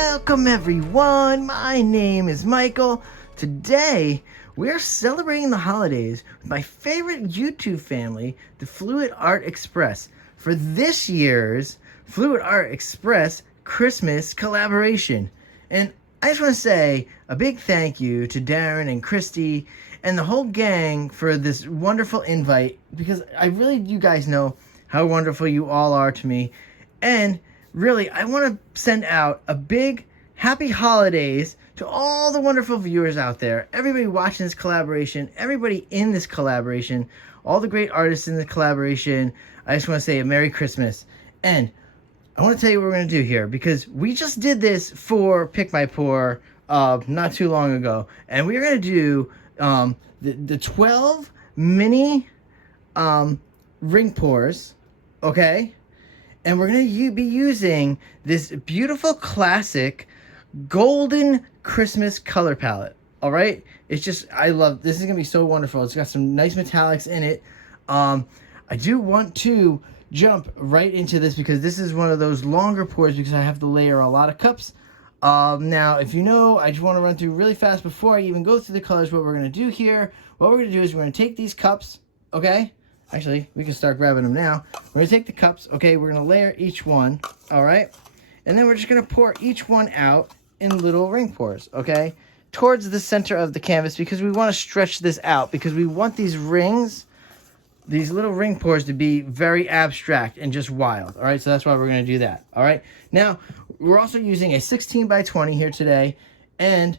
Welcome everyone, my name is Michael. Today we're celebrating the holidays with my favorite YouTube family, the Fluid Art Express, for this year's Fluid Art Express Christmas collaboration. And I just want to say a big thank you to Darren and Christy and the whole gang for this wonderful invite, because you guys know how wonderful you all are to me. And really, I want to send out a big happy holidays to all the wonderful viewers out there, everybody watching this collaboration, everybody in this collaboration, all the great artists in the collaboration. I just want to say a Merry Christmas. And I want to tell you what we're going to do here, because we just did this for Pick My Pour not too long ago. And we're going to do the 12 mini ring pours, okay? And we're going to be using this beautiful classic golden Christmas color palette. All right. It's just, I love, this is going to be so wonderful. It's got some nice metallics in it. I do want to jump right into this because this is one of those longer pours because I have to layer a lot of cups. Now, if you know, I just want to run through really fast before I even go through the colors what we're going to do here. What we're going to do is we're going to take these cups, okay? Actually, we can start grabbing them now. We're going to take the cups, okay? We're going to layer each one, all right? And then we're just going to pour each one out in little ring pours, okay? Towards the center of the canvas, because we want to stretch this out, because we want these rings, these little ring pours, to be very abstract and just wild, all right? So that's why we're going to do that, all right? Now, we're also using a 16 by 20 here today, and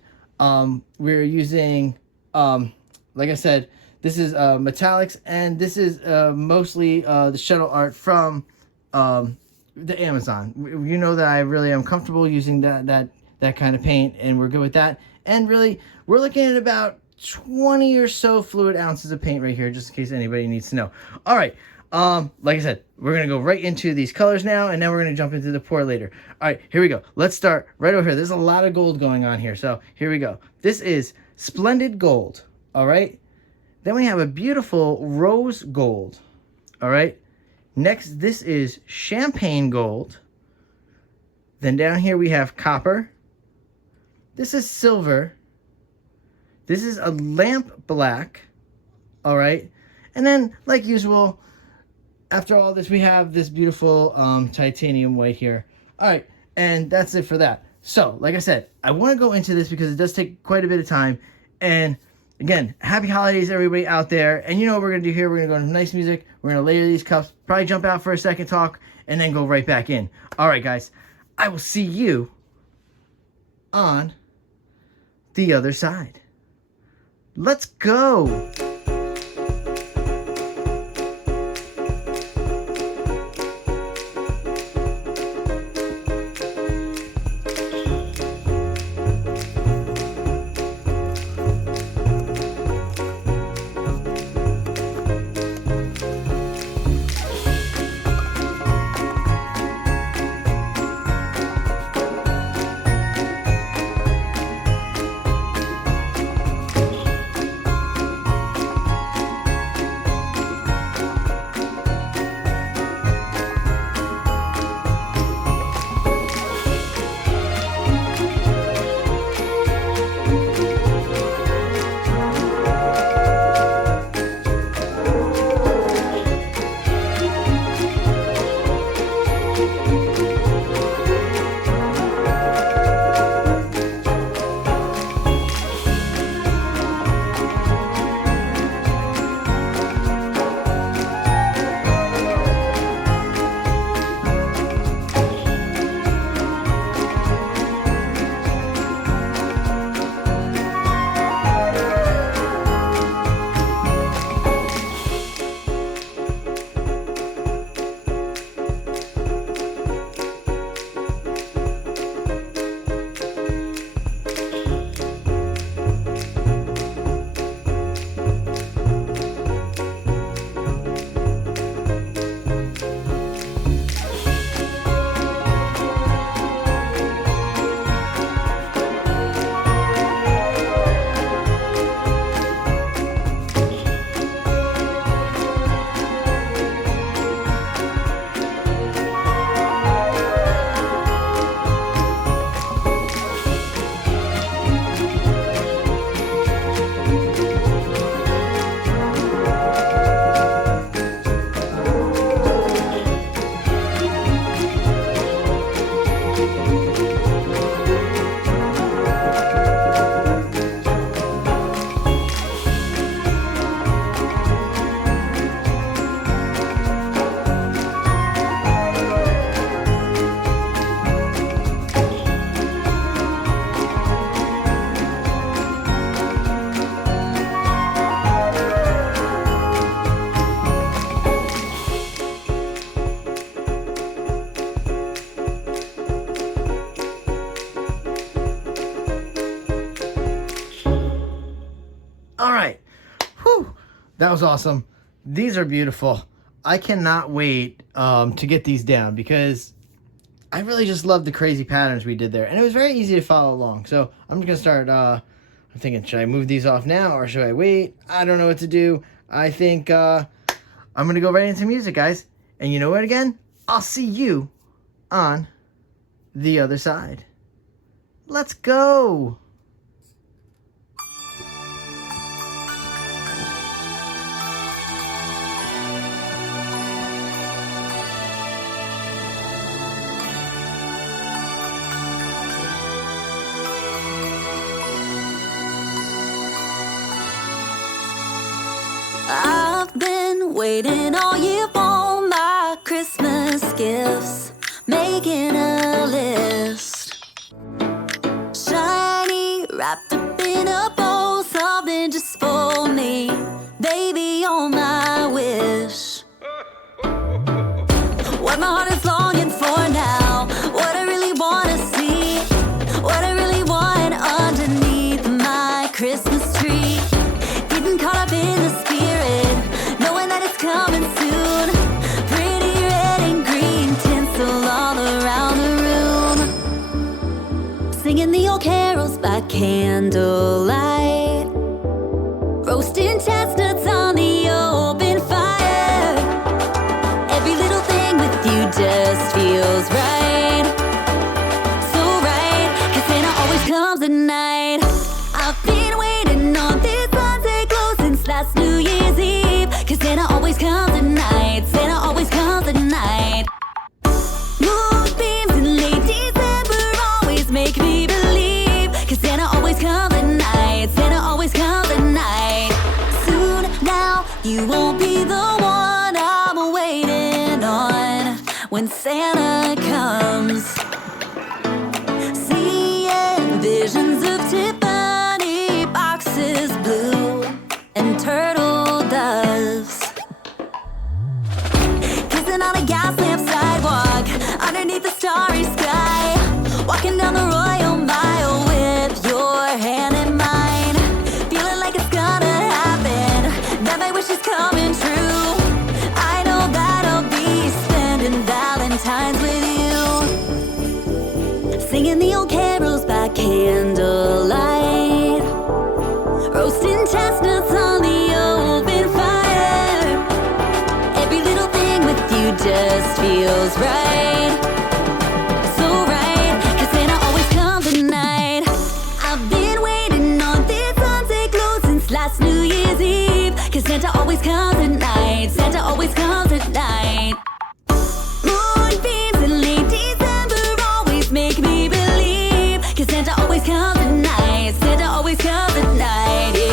we're using, like I said, this is metallics, and this is mostly the shuttle art from the Amazon. You know that I really am comfortable using that kind of paint, and we're good with that. And really, we're looking at about 20 or so fluid ounces of paint right here, just in case anybody needs to know. All right, like I said, we're going to go right into these colors now, and then we're going to jump into the pour later. All right, here we go. Let's start right over here. There's a lot of gold going on here, so here we go. This is Splendid Gold, all right? Then we have a beautiful rose gold, all right? Next, this is champagne gold. Then down here we have copper. This is silver. This is a lamp black, all right? And then, like usual, after all this, we have this beautiful titanium white here. All right, and that's it for that. So, like I said, I want to go into this because it does take quite a bit of time. And again, happy holidays, everybody out there. And you know what we're going to do here? We're going to go into nice music. We're going to layer these cups, probably jump out for a second, talk, and then go right back in. All right, guys. I will see you on the other side. Let's go. That was awesome. These are beautiful. I cannot wait to get these down because I really just love the crazy patterns we did there. And it was very easy to follow along. So I'm just going to start, I'm thinking, should I move these off now or should I wait? I don't know what to do. I think I'm going to go right into music, guys. And you know what, again? I'll see you on the other side. Let's go. I've been waiting all year for my Christmas gifts, making a list. Shiny, wrapped up in a bow, something just for me. Baby, you're my wish. What my heart is longing for now, what I really want to see, what I really want underneath my Christmas tree. Getting caught up in the spirit, knowing that it's coming soon. Pretty red and green tinsel all around the room. Singing the old carols by candlelight, roasting chestnuts on the open fire. Every little thing with you just feels right, so right, 'cause Santa always comes at night. I've been waiting on this last New Year's Eve, 'cause Santa always comes at night. Santa always comes at night. Moonbeams in late December always make me believe, 'cause Santa always comes at night. Santa always comes at night. Soon now you won't be the one I'm waiting on when Santa comes. Seeing visions of Tiffany boxes blue and turtle doves, kissing on a gas lamp sidewalk underneath the starry sky, walking down the Royal Mile with your hand in mine, feeling like it's gonna happen, that my wish is coming true. I know that I'll be spending Valentine's with you, singing the old carols by candlelight, roasting chestnuts on the open fire. Every little thing with you just feels right, so right, 'cause Santa always comes at night. I've been waiting on this sunset glow since last New Year's Eve, 'cause Santa always comes at night. Santa always comes at night. Moonbeams in late December always make me believe, 'cause Santa always comes at night. Santa always comes at night, yeah.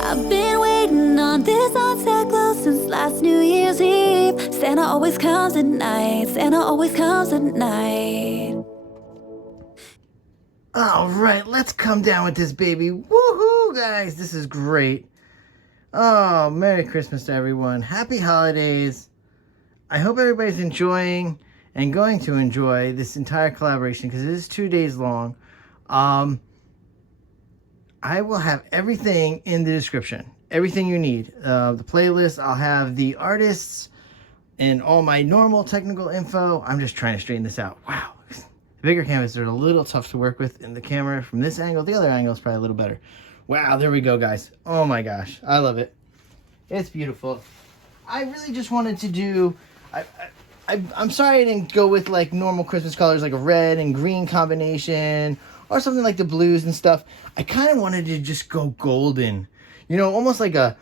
I've been waiting on this sunset glow since last New Year's Eve. Santa always comes at night. Santa always comes at night. All right, let's come down with this baby. Woohoo, guys. This is great. Oh, Merry Christmas to everyone. Happy holidays. I hope everybody's enjoying and going to enjoy this entire collaboration because it is 2 days long. I will have everything in the description. Everything you need. The playlist, I'll have the artists and all my normal technical info. I'm just trying to straighten this out. Wow. The bigger canvas are a little tough to work with in the camera from this angle. The other angle is probably a little better. Wow, there we go, guys. Oh my gosh. I love it. It's beautiful. I really just wanted to do... I'm sorry I didn't go with like normal Christmas colors like a red and green combination or something like the blues and stuff. I kind of wanted to just go golden. You know, almost like a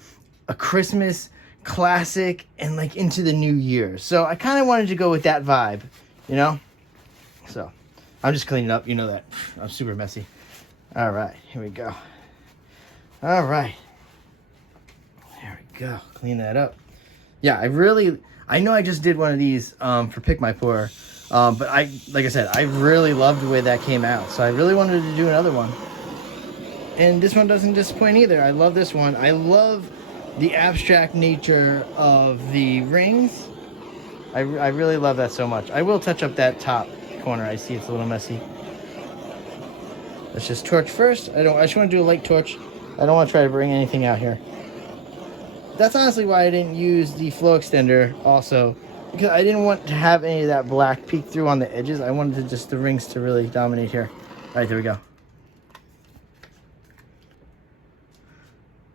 Christmas classic and like into the new year. So I kind of wanted to go with that vibe, you know? So I'm just cleaning up. You know that. I'm super messy. All right, here we go. All right. There we go. Clean that up. Yeah, I know I just did one of these for Pick My Pour. But like I said, I really loved the way that came out. So I really wanted to do another one. And this one doesn't disappoint either. I love this one. I love the abstract nature of the rings. I really love that so much. I will touch up that top corner. I see it's a little messy. Let's just torch first. I just want to do a light torch. I don't want to try to bring anything out here. That's honestly why I didn't use the flow extender also, because I didn't want to have any of that black peek through on the edges. I wanted the rings to really dominate here. All right, there we go.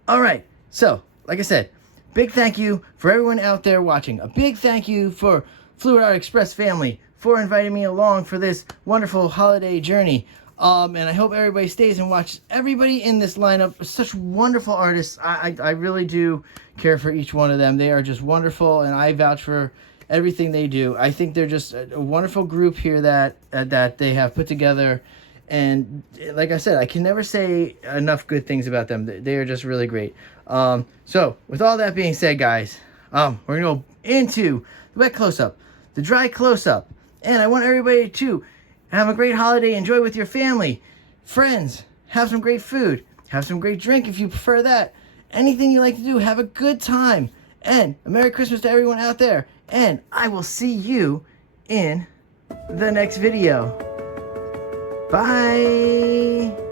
All right, so like I said, big thank you for everyone out there watching. A big thank you for Fluid Art Express family for inviting me along for this wonderful holiday journey. And I hope everybody stays and watches. Everybody in this lineup are such wonderful artists. I really do care for each one of them. They are just wonderful, and I vouch for everything they do. I think they're just a wonderful group here that they have put together. And like I said, I can never say enough good things about them. They are just really great. So with all that being said, guys, we're going to go into the wet close-up, the dry close-up. And I want everybody to have a great holiday. Enjoy with your family, friends. Have some great food. Have some great drink if you prefer that. Anything you like to do, have a good time. And a Merry Christmas to everyone out there. And I will see you in the next video. Bye.